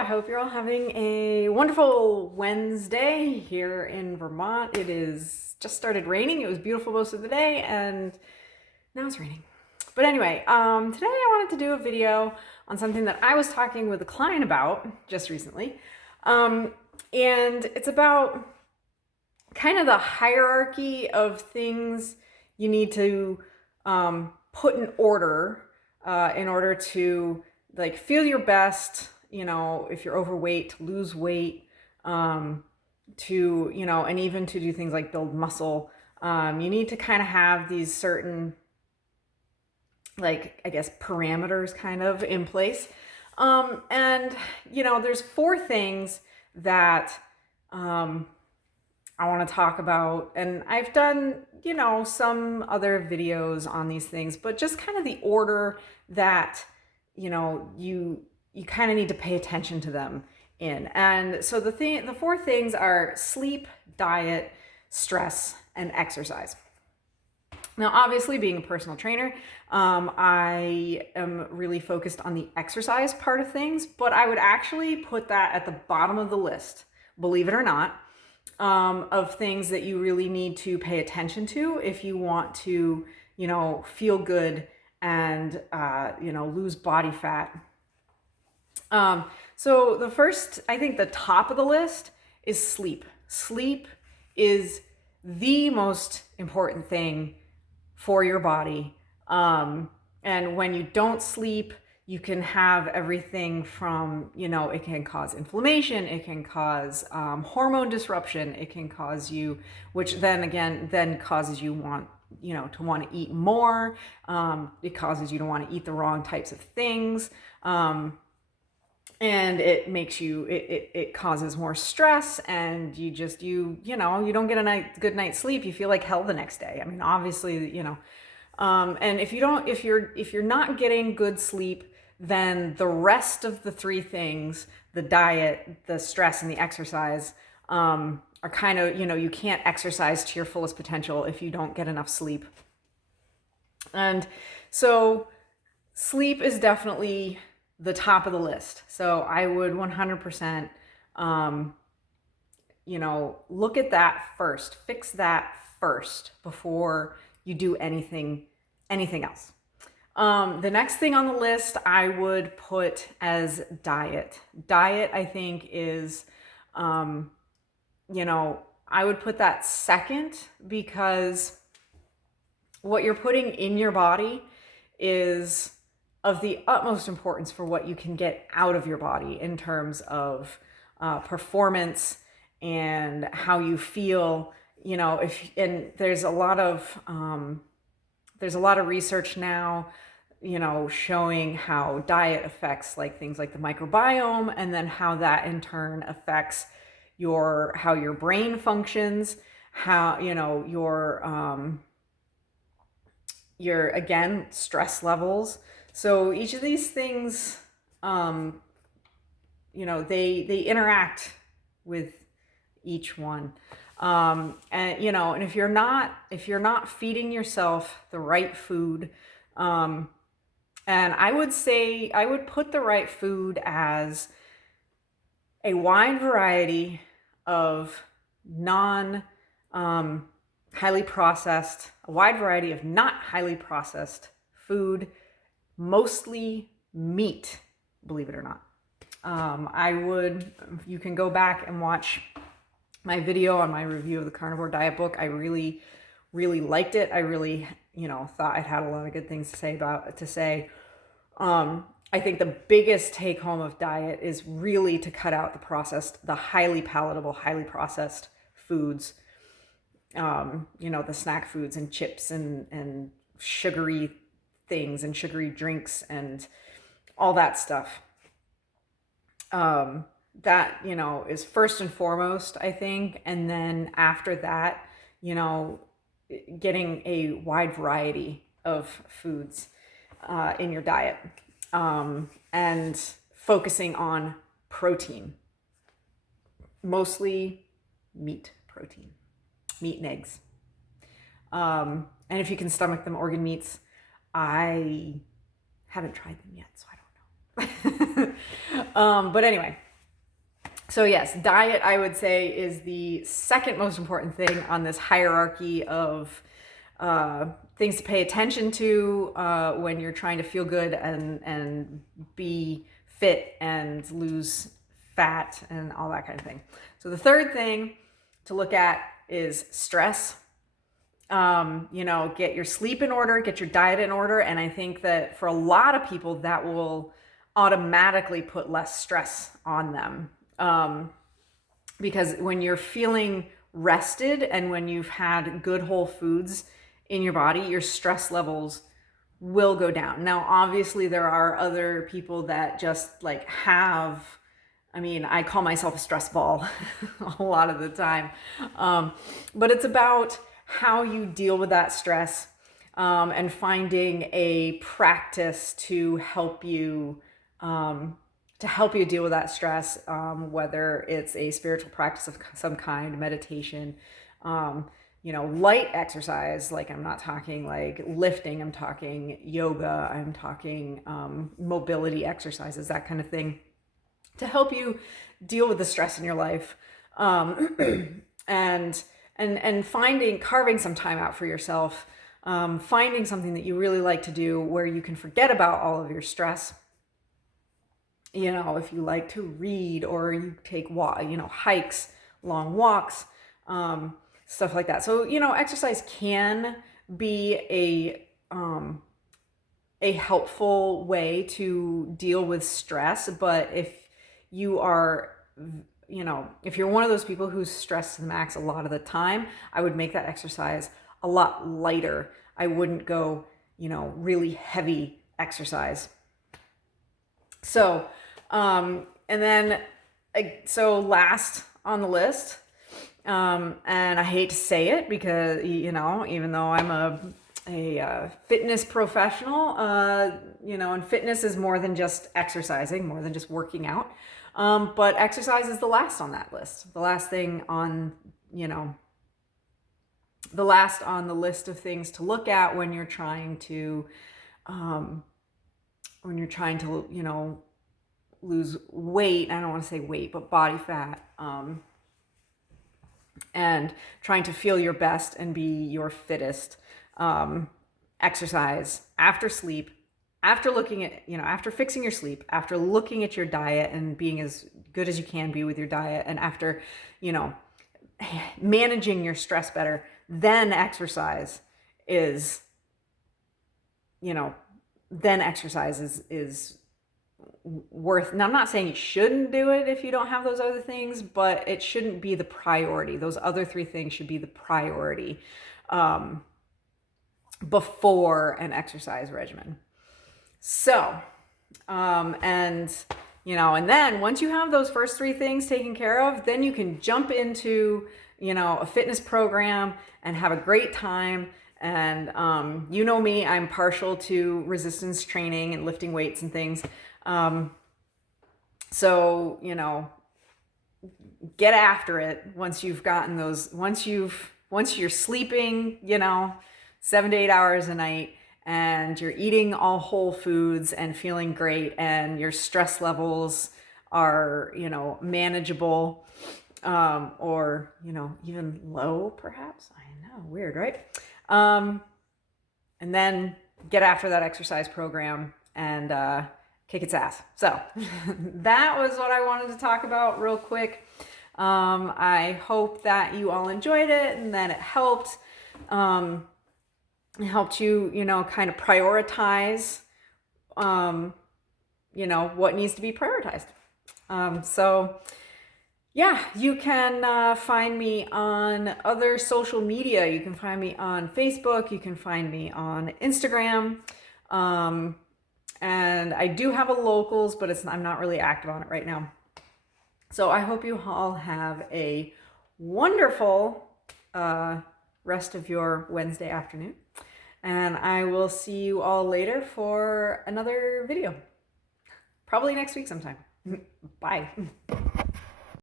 I hope you're all having a wonderful Wednesday here in Vermont. It is just started raining. It was beautiful most of the day and now it's raining. But anyway, today I wanted to do a video on something that I was talking with a client about just recently. And it's about kind of the hierarchy of things you need to put in order to like feel your best, if you're overweight, to lose weight, and even to do things like build muscle. You need to kind of have these certain, parameters kind of in place. There's four things that I want to talk about, and I've done, some other videos on these things, but just kind of the order that, you kind of need to pay attention to them in. And so the four things are sleep, diet, stress, and exercise. Now, obviously, being a personal trainer, I am really focused on the exercise part of things, but I would actually put that at the bottom of the list, believe it or not, of things that you really need to pay attention to if you want to, feel good and, lose body fat. So the first, I think the top of the list is sleep. Sleep is the most important thing for your body. And when you don't sleep, you can have everything from, it can cause inflammation, it can cause hormone disruption, it can cause you, which then causes you to want to eat more. It causes you to want to eat the wrong types of things. And it makes you, it causes more stress, and you don't get a good night's sleep. You feel like hell the next day. I mean, obviously, and if you're not getting good sleep, then the rest of the three things, the diet, the stress, and the exercise, are kind of, you can't exercise to your fullest potential if you don't get enough sleep. And so sleep is definitely the top of the list. So I would 100%, look at that first, fix that first before you do anything else. The next thing on the list I would put as diet. Diet, I think, is, I would put that second, because what you're putting in your body is of the utmost importance for what you can get out of your body in terms of performance and how you feel. And there's a lot of research now, showing how diet affects things like the microbiome, and then how that in turn affects how your brain functions, how your again stress levels. So each of these things, they interact with each one. And if you're not feeding yourself the right food, and I would put the right food as a wide variety of highly processed, a wide variety of not highly processed food, mostly meat, believe it or not. You can go back and watch my video on my review of the Carnivore Diet book. I really, really liked it. I really, thought I'd had a lot of good things to say. I think the biggest take home of diet is really to cut out the highly palatable, highly processed foods, the snack foods and chips and sugary things and sugary drinks and all that stuff. That, is first and foremost, I think. And then after that, getting a wide variety of foods in your diet, and focusing on protein, mostly meat protein, meat and eggs. And if you can stomach them, organ meats. I haven't tried them yet, so I don't know. But anyway, So yes, diet, I would say, is the second most important thing on this hierarchy of things to pay attention to when you're trying to feel good and be fit and lose fat and all that kind of thing. So the third thing to look at is stress. Get your sleep in order, get your diet in order. And I think that for a lot of people, that will automatically put less stress on them. Because when you're feeling rested and when you've had good whole foods in your body, your stress levels will go down. Now, obviously, there are other people that just like have, I call myself a stress ball a lot of the time. But it's about how you deal with that stress and finding a practice to help you deal with that stress, whether it's a spiritual practice of some kind, meditation, light exercise. Like, I'm not talking like lifting, I'm talking yoga, I'm talking mobility exercises, that kind of thing, to help you deal with the stress in your life. And carving some time out for yourself, finding something that you really like to do where you can forget about all of your stress. If you like to read or you take hikes, long walks, stuff like that. So, exercise can be a helpful way to deal with stress. But if you are, if you're one of those people who's stressed to the max a lot of the time, I would make that exercise a lot lighter. I wouldn't go, really heavy exercise. So, last on the list, and I hate to say it because, even though I'm a fitness professional, and fitness is more than just exercising, more than just working out. But exercise is the last on that list. The last thing on, the list of things to look at when you're trying to, lose weight. I don't want to say weight, but body fat, and trying to feel your best and be your fittest. Exercise after sleep, after looking at, after fixing your sleep, after looking at your diet and being as good as you can be with your diet, and after, managing your stress better, then exercise is worth. Now, I'm not saying you shouldn't do it if you don't have those other things, but it shouldn't be the priority. Those other three things should be the priority before an exercise regimen. So, and then once you have those first three things taken care of, then you can jump into, a fitness program and have a great time. And, me, I'm partial to resistance training and lifting weights and things. So, get after it once you've gotten those, once you're sleeping, 7 to 8 hours a night, and you're eating all whole foods and feeling great, and your stress levels are, manageable, or, even low perhaps. I know, weird, right? And then get after that exercise program and, kick its ass. So that was what I wanted to talk about real quick. I hope that you all enjoyed it and that it helped. It helped you, kind of prioritize, what needs to be prioritized. Yeah, you can find me on other social media. You can find me on Facebook. You can find me on Instagram. And I do have a locals, but I'm not really active on it right now. So I hope you all have a wonderful rest of your Wednesday afternoon. And I will see you all later for another video. Probably next week sometime. Bye.